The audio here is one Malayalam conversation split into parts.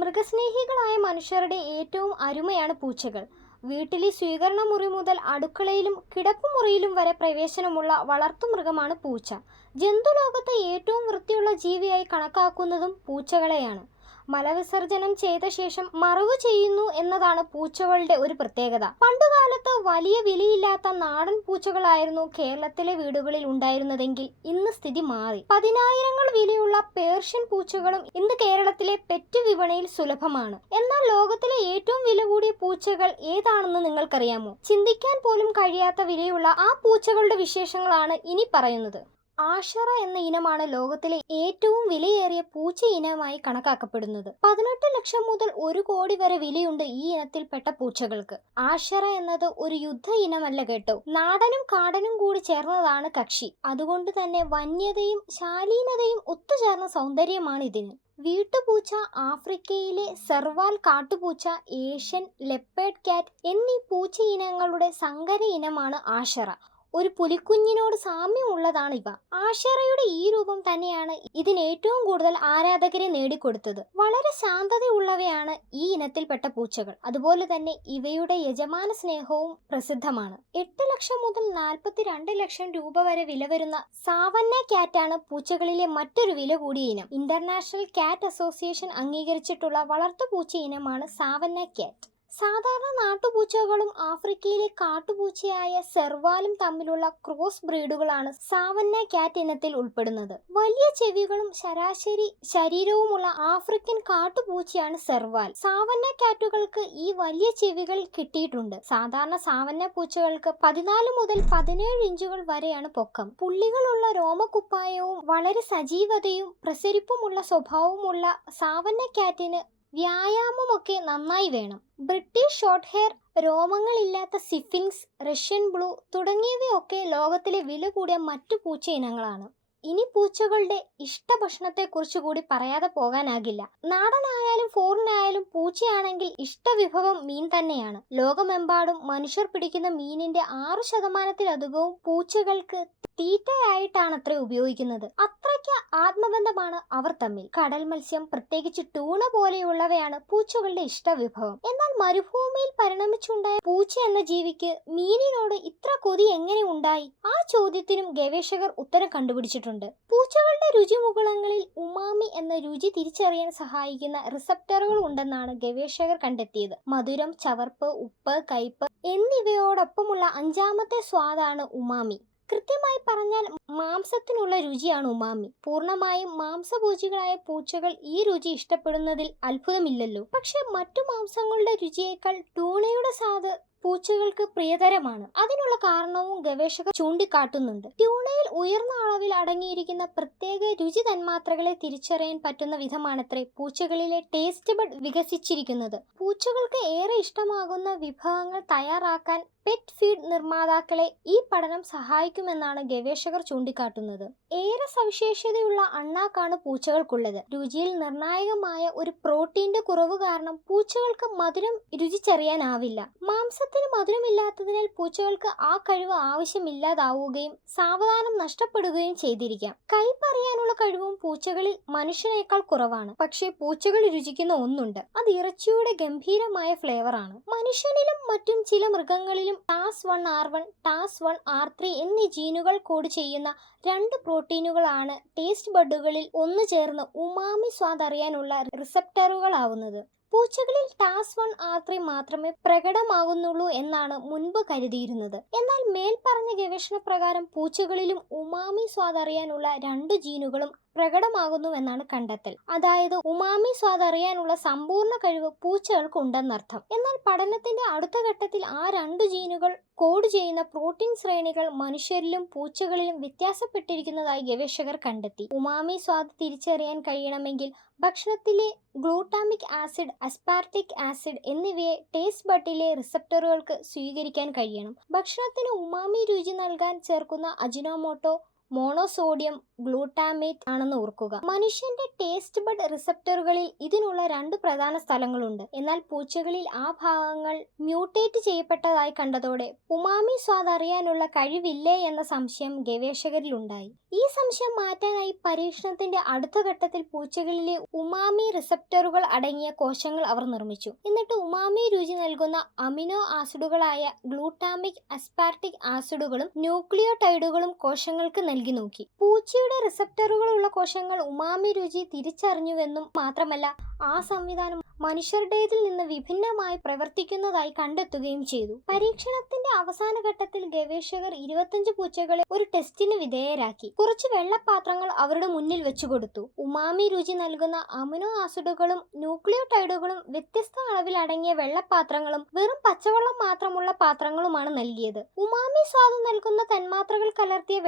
മൃഗസ്നേഹികളായ മനുഷ്യരുടെ ഏറ്റവും അരുമയാണ് പൂച്ചകൾ. വീട്ടിലെ സ്വീകരണ മുറി മുതൽ അടുക്കളയിലും കിടപ്പുമുറിയിലും വരെ പ്രവേശനമുള്ള വളർത്തുമൃഗമാണ് പൂച്ച. ജന്തുലോകത്തെ ഏറ്റവും വൃത്തിയുള്ള ജീവിയായി കണക്കാക്കുന്നതും പൂച്ചകളെയാണ്. മലവിസർജനം ചെയ്ത ശേഷം മറവ് ചെയ്യുന്നു എന്നതാണ് പൂച്ചകളുടെ ഒരു പ്രത്യേകത. പണ്ടുകാലത്ത് വലിയ വിലയില്ലാത്ത നാടൻ പൂച്ചകളായിരുന്നു കേരളത്തിലെ വീടുകളിൽ ഉണ്ടായിരുന്നതെങ്കിൽ ഇന്ന് സ്ഥിതി മാറി. പതിനായിരങ്ങൾ വിലയുള്ള പേർഷ്യൻ പൂച്ചകളും ഇന്ന് കേരളത്തിലെ പെറ്റ് വിപണിയിൽ സുലഭമാണ്. എന്നാൽ ലോകത്തിലെ ഏറ്റവും വില കൂടിയ പൂച്ചകൾ ഏതാണെന്ന് നിങ്ങൾക്കറിയാമോ? ചിന്തിക്കാൻ പോലും കഴിയാത്ത വിലയുള്ള ആ പൂച്ചകളുടെ വിശേഷങ്ങളാണ് ഇനി പറയുന്നത്. ആഷറ എന്ന ഇനമാണ് ലോകത്തിലെ ഏറ്റവും വിലയേറിയ പൂച്ച ഇനമായി കണക്കാക്കപ്പെടുന്നത്. പതിനെട്ട് ലക്ഷം മുതൽ ഒരു കോടി വരെ വിലയുണ്ട് ഈ ഇനത്തിൽപ്പെട്ട പൂച്ചകൾക്ക്. ആഷറ എന്നത് ഒരു യുദ്ധ ഇനമല്ല കേട്ടോ. നാടനും കാടനും കൂടി ചേർന്നതാണ് കക്ഷി. അതുകൊണ്ട് തന്നെ വന്യതയും ശാലീനതയും ഒത്തുചേർന്ന സൗന്ദര്യമാണ് ഇതിന് വീട്ടുപൂച്ച ആഫ്രിക്കയിലെ സെർവാൽ കാട്ടുപൂച്ച ഏഷ്യൻ ലെപ്പേഡ് കാറ്റ് എന്നീ പൂച്ച ഇനങ്ങളുടെ സങ്കര ഇനമാണ് ആഷറ. ഒരു പുലിക്കുഞ്ഞിനോട് സാമ്യമുള്ളതാണ് ഇവ. ആഷറയുടെ ഈ രൂപം തന്നെയാണ് ഇതിന് ഏറ്റവും കൂടുതൽ ആരാധകരെ നേടിക്കൊടുത്തത്. വളരെ ശാന്തതയുള്ളവയാണ് ഈ ഇനത്തിൽപ്പെട്ട പൂച്ചകൾ. അതുപോലെ തന്നെ ഇവയുടെ യജമാന സ്നേഹവും പ്രസിദ്ധമാണ്. എട്ട് ലക്ഷം മുതൽ നാൽപ്പത്തിരണ്ട് ലക്ഷം രൂപ വരെ വില വരുന്ന സാവന്ന ക്യാറ്റാണ് പൂച്ചകളിലെ മറ്റൊരു വില കൂടിയ ഇനം. ഇന്റർനാഷണൽ ക്യാറ്റ് അസോസിയേഷൻ അംഗീകരിച്ചിട്ടുള്ള വളർത്തുപൂച്ച ഇനമാണ് സാവന്ന ക്യാറ്റ്. സാധാരണ നാട്ടുപൂച്ചകളും ആഫ്രിക്കയിലെ കാട്ടുപൂച്ചയായ സെർവാലും തമ്മിലുള്ള ക്രോസ് ബ്രീഡുകളാണ് സാവന്ന കാറ്റ് ഇനത്തിൽ ഉൾപ്പെടുന്നത്. വലിയ ചെവികളും ശരാശരി ശരീരവുമുള്ള ആഫ്രിക്കൻ കാട്ടുപൂച്ചയാണ് സെർവാൽ. സാവന്ന കാറ്റുകൾക്ക് ഈ വലിയ ചെവികൾ കിട്ടിയിട്ടുണ്ട്. സാധാരണ സാവന്ന പൂച്ചകൾക്ക് പതിനാല് മുതൽ പതിനേഴ് ഇഞ്ചുകൾ വരെയാണ് പൊക്കം. പുള്ളികളുള്ള രോമക്കുപ്പായവും വളരെ സജീവതയും പ്രസരിപ്പുമുള്ള സ്വഭാവമുള്ള സാവന്ന ക്യാറ്റിന് വ്യായാമമൊക്കെ നന്നായി വേണം. ബ്രിട്ടീഷ് ഷോർട്ട് ഹെയർ രോമങ്ങളില്ലാത്ത സിഫിങ്സ് റഷ്യൻ ബ്ലൂ തുടങ്ങിയവയൊക്കെ ലോകത്തിലെ വില കൂടിയ മറ്റു പൂച്ച ഇനങ്ങളാണ്. ഇനി പൂച്ചകളുടെ ഇഷ്ട ഭക്ഷണത്തെക്കുറിച്ച് കൂടി പറയാതെ പോകാനാകില്ല. നാടനായാലും ഫോറിനായാലും പൂച്ചയാണെങ്കിൽ ഇഷ്ടവിഭവം മീൻ തന്നെയാണ്. ലോകമെമ്പാടും മനുഷ്യർ പിടിക്കുന്ന മീനിന്റെ ആറു ശതമാനത്തിലധികവും പൂച്ചകൾക്ക് തീറ്റയായിട്ടാണ് അത്ര ഉപയോഗിക്കുന്നത്. അത്രയ്ക്ക് ആത്മബന്ധമാണ് അവർ തമ്മിൽ. കടൽ മത്സ്യം പ്രത്യേകിച്ച് ടൂണ പോലെയുള്ളവയാണ് പൂച്ചകളുടെ ഇഷ്ടവിഭവം. എന്നാൽ മരുഭൂമിയിൽ പരിണമിച്ചുണ്ടായ പൂച്ച എന്ന ജീവിക്ക് മീനിനോട് ഇത്ര കൊതി എങ്ങനെ ഉണ്ടായി? ആ ചോദ്യത്തിനും ഗവേഷകർ ഉത്തരം കണ്ടുപിടിച്ചിട്ടുണ്ട്. പൂച്ചകളുടെ രുചിമുകുളങ്ങളിൽ ഉമാമി എന്ന രുചി തിരിച്ചറിയാൻ സഹായിക്കുന്ന റിസപ്റ്ററുകൾ ഉണ്ടെന്നാണ് ഗവേഷകർ കണ്ടെത്തിയത്. മധുരം ചവർപ്പ് ഉപ്പ് കയ്പ് എന്നിവയോടൊപ്പമുള്ള അഞ്ചാമത്തെ സ്വാദാണ് ഉമാമി. കൃത്യമായി പറഞ്ഞാൽ മാംസത്തിനുള്ള രുചിയാണ് ഉമാമി. പൂർണമായും മാംസഭോജികളായ പൂച്ചകൾ ഈ രുചി ഇഷ്ടപ്പെടുന്നതിൽ അത്ഭുതമില്ലല്ലോ. പക്ഷേ മറ്റു മാംസങ്ങളുടെ രുചിയേക്കാൾ ടൂണയുടെ സ്വാദ് പൂച്ചകൾക്ക് പ്രിയതരമാണ്. അതിനുള്ള കാരണവും ഗവേഷകർ ചൂണ്ടിക്കാട്ടുന്നുണ്ട്. ട്യൂണയിൽ ഉയർന്ന അളവിൽ അടങ്ങിയിരിക്കുന്ന പ്രത്യേക രുചി തന്മാത്രകളെ തിരിച്ചറിയാൻ പറ്റുന്ന വിധമാണത്രേ പൂച്ചകളിലെ ടേസ്റ്റ് ബഡ് വികസിച്ചിരിക്കുന്നത്. പൂച്ചകൾക്ക് ഏറെ ഇഷ്ടമാകുന്ന വിഭവങ്ങൾ തയ്യാറാക്കാൻ പെറ്റ് ഫീഡ് നിർമ്മാതാക്കളെ ഈ പഠനം സഹായിക്കുമെന്നാണ് ഗവേഷകർ ചൂണ്ടിക്കാട്ടുന്നത്. ഏറെ സവിശേഷതയുള്ള അണ്ണാക്കാണ് പൂച്ചകൾക്കുള്ളത്. രുചിയിൽ നിർണായകമായ ഒരു പ്രോട്ടീന്റെ കുറവ് കാരണം പൂച്ചകൾക്ക് മധുരം രുചിച്ചറിയാനാവില്ല. മാംസത്തിന് മധുരമില്ലാത്തതിനാൽ പൂച്ചകൾക്ക് ആ കഴിവ് ആവശ്യമില്ലാതാവുകയും സാവധാനം നഷ്ടപ്പെടുകയും ചെയ്തിരിക്കാം. കൈപ്പറിയാനുള്ള കഴിവും പൂച്ചകളിൽ മനുഷ്യനേക്കാൾ കുറവാണ്. പക്ഷേ പൂച്ചകൾ രുചിക്കുന്ന ഒന്നുണ്ട്. അത് ഇറച്ചിയുടെ ഗംഭീരമായ ഫ്ലേവറാണ് മനുഷ്യനിലും മറ്റും ചില മൃഗങ്ങളിലും TAS one R one TAS one R three എന്നീ ജീനുകൾ കോഡ് ചെയ്യുന്ന രണ്ട് പ്രോട്ടീനുകളാണ് ടേസ്റ്റ് ബഡുകളിൽ ഒന്നു ചേർന്ന് ഉമാമി സ്വാദ് അറിയാനുള്ള റിസപ്റ്ററുകളാവുന്നത്. പൂച്ചകളിൽ ടാസ് വൺ ആർ ത്രീ മാത്രമേ പ്രകടമാകുന്നുള്ളൂ എന്നാണ് മുൻപ് കരുതിയിരുന്നത്. എന്നാൽ മേൽപ്പറഞ്ഞ ഗവേഷണ പ്രകാരം പൂച്ചകളിലും ഉമാമി സ്വാദ് അറിയാനുള്ള രണ്ട് ജീനുകളും പ്രകടമാകുന്നുവെന്നാണ് കണ്ടെത്തൽ. അതായത് ഉമാമി സ്വാദ് അറിയാനുള്ള സമ്പൂർണ കഴിവ് പൂച്ചകൾക്ക് ഉണ്ടെന്നർത്ഥം എന്നാൽ പഠനത്തിന്റെ അടുത്ത ഘട്ടത്തിൽ ആ രണ്ട് ജീനുകൾ കോഡ് ചെയ്യുന്ന പ്രോട്ടീൻ ശ്രേണികൾ മനുഷ്യരിലും പൂച്ചകളിലും വ്യത്യാസപ്പെട്ടിരിക്കുന്നതായി ഗവേഷകർ കണ്ടെത്തി. ഉമാമി സ്വാദ് തിരിച്ചറിയാൻ കഴിയണമെങ്കിൽ ഭക്ഷണത്തിലെ ഗ്ലൂട്ടാമിക് ആസിഡ് അസ്പാർട്ടിക് ആസിഡ് എന്നിവയെ ടേസ്റ്റ് ബട്ടിലെ റിസപ്റ്ററുകൾക്ക് സ്വീകരിക്കാൻ കഴിയണം. ഭക്ഷണത്തിന് ഉമാമി രുചി നൽകാൻ ചേർക്കുന്ന അജിനോമോട്ടോ മോണോസോഡിയം ഗ്ലൂട്ടാമേറ്റ് ആണെന്ന് ഓർക്കുക. മനുഷ്യന്റെ ടേസ്റ്റ് ബഡ് റിസപ്റ്ററുകളിൽ ഇതിനുള്ള രണ്ട് പ്രധാന സ്ഥലങ്ങളുണ്ട്. എന്നാൽ പൂച്ചകളിൽ ആ ഭാഗങ്ങൾ മ്യൂട്ടേറ്റ് ചെയ്യപ്പെട്ടതായി കണ്ടതോടെ ഉമാമി സ്വാദ് അറിയാനുള്ള കഴിവില്ലേ എന്ന സംശയം ഗവേഷകരിലുണ്ടായി ഈ സംശയം മാറ്റാനായി പരീക്ഷണത്തിന്റെ അടുത്ത ഘട്ടത്തിൽ പൂച്ചകളിലെ ഉമാമി റിസപ്റ്ററുകൾ അടങ്ങിയ കോശങ്ങൾ അവർ നിർമ്മിച്ചു. എന്നിട്ട് ഉമാമി രുചി നൽകുന്ന അമിനോ ആസിഡുകളായ ഗ്ലൂട്ടാമിക് അസ്പാർട്ടിക് ആസിഡുകളും ന്യൂക്ലിയോടൈഡുകളും കോശങ്ങൾക്ക് നോക്കി. പൂച്ചയുടെ റിസപ്റ്ററുകളുള്ള കോശങ്ങൾ ഉമാമി രുചി തിരിച്ചറിഞ്ഞുവെന്നും മാത്രമല്ല ആ സംവിധാനം മനുഷ്യരുടേതിൽ നിന്ന് വിഭിന്നമായി പ്രവർത്തിക്കുന്നതായി കണ്ടെത്തുകയും ചെയ്തു. പരീക്ഷണത്തിന്റെ അവസാന ഘട്ടത്തിൽ ഗവേഷകർ ഇരുപത്തഞ്ച് പൂച്ചകളെ ഒരു ടെസ്റ്റിന് വിധേയരാക്കി. കുറച്ച് വെള്ളപാത്രങ്ങൾ അവരുടെ മുന്നിൽ വെച്ചു കൊടുത്തു. ഉമാമി രുചി നൽകുന്ന അമിനോ ആസിഡുകളും ന്യൂക്ലിയോടൈഡുകളും വ്യത്യസ്ത അളവിൽ അടങ്ങിയ വെള്ളപാത്രങ്ങളും വെറും പച്ചവെള്ളം മാത്രമുള്ള പാത്രങ്ങളുമാണ് നൽകിയത്. ഉമാമി സ്വാദ് നൽകുന്ന തന്മാത്രകൾ കലർത്തിയ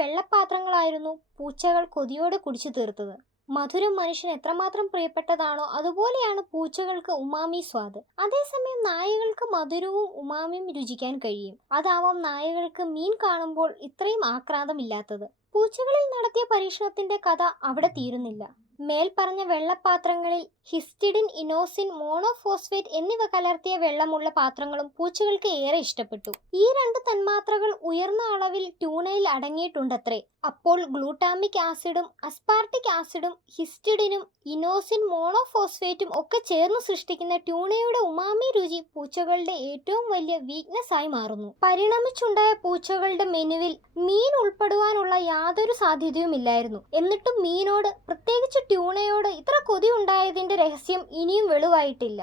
വെള്ളപാത്രങ്ങളായിരുന്നു പൂച്ചകൾ കൊതിയോടെ കുടിച്ചു തീർത്തത്. മധുരം മനുഷ്യൻ എത്രമാത്രം പ്രിയപ്പെട്ടതാണോ അതുപോലെയാണ് പൂച്ചകൾക്ക് ഉമാമി സ്വാദ്. അതേസമയം നായകൾക്ക് മധുരവും ഉമാമിയും രുചിക്കാൻ കഴിയും. അതാവാം നായകൾക്ക് മീൻ കാണുമ്പോൾ ഇത്രയും ആക്രാന്തമില്ലാത്തത്. പൂച്ചകളിൽ നടത്തിയ പരീക്ഷണത്തിന്റെ കഥ അവിടെ തീരുന്നില്ല. മേൽപ്പറഞ്ഞ വെള്ളപാത്രങ്ങളിൽ ഹിസ്റ്റിഡിൻ ഇനോസിൻ മോണോഫോസ്ഫേറ്റ് എന്നിവ കലർത്തിയ വെള്ളമുള്ള പാത്രങ്ങളും പൂച്ചകൾക്ക് ഏറെ ഇഷ്ടപ്പെട്ടു. ഈ രണ്ട് തന്മാത്രകൾ ഉയർന്ന അളവിൽ ട്യൂണയിൽ അടങ്ങിയിട്ടുണ്ടത്രേ. അപ്പോൾ ഗ്ലൂട്ടാമിക് ആസിഡും അസ്പാർട്ടിക് ആസിഡും ഹിസ്റ്റിഡിനും ഇനോസിൻ മോണോഫോസ്ഫേറ്റും ഒക്കെ ചേർന്ന് സൃഷ്ടിക്കുന്ന ട്യൂണയുടെ ഉമാമി രുചി പൂച്ചകളുടെ ഏറ്റവും വലിയ വീക്ക്നെസ് ആയി മാറുന്നു. പരിണമിച്ചുണ്ടായ പൂച്ചകളുടെ മെനുവിൽ മീൻ ഉൾപ്പെടുവാനുള്ള യാതൊരു സാധ്യതയുമില്ലായിരുന്നു. എന്നിട്ടും മീനോട് പ്രത്യേകിച്ച് ട്യൂണയോട് ഇത്ര കൊതി ഉണ്ടായതിന്റെ രഹസ്യം ഇനിയും വെളിവായിട്ടില്ല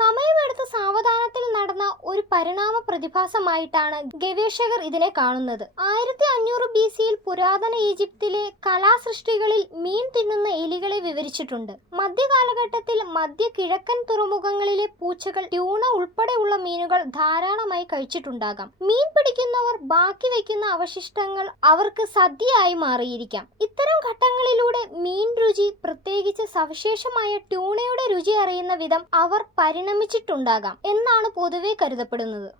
സമയമെടുത്ത് സാവധാനത്തിൽ നടന്ന ഒരു പരിണാമ പ്രതിഭാസമായിട്ടാണ് ഗവേഷകർ ഇതിനെ കാണുന്നത്. ആയിരത്തി അഞ്ഞൂറ് ബി സിയിൽ പുരാതന ഈജിപ്തിലെ കലാസൃഷ്ടികളിൽ മീൻ തിന്നുന്ന എലികളെ വിവരിച്ചിട്ടുണ്ട്. മധ്യകാലഘട്ടത്തിൽ മധ്യ കിഴക്കൻ തുറമുഖങ്ങളിലെ പൂച്ചകൾ ട്യൂണ ഉൾപ്പെടെയുള്ള മീനുകൾ ധാരാളമായി കഴിച്ചിട്ടുണ്ടാകാം. മീൻ പിടിക്കുന്നവർ ബാക്കി വയ്ക്കുന്ന അവശിഷ്ടങ്ങൾ അവർക്ക് സദ്യയായി മാറിയിരിക്കാം. ഇത്തരം ഘട്ടങ്ങളിലൂടെ മീൻ രുചി പ്രത്യേകിച്ച് സവിശേഷമായ ട്യൂണയുടെ രുചി അറിയുന്ന വിധം അവർ പരിണമിച്ചിട്ടുണ്ടാകാം എന്നാണ് പൊതുവെ കരുതപ്പെടുന്നത്.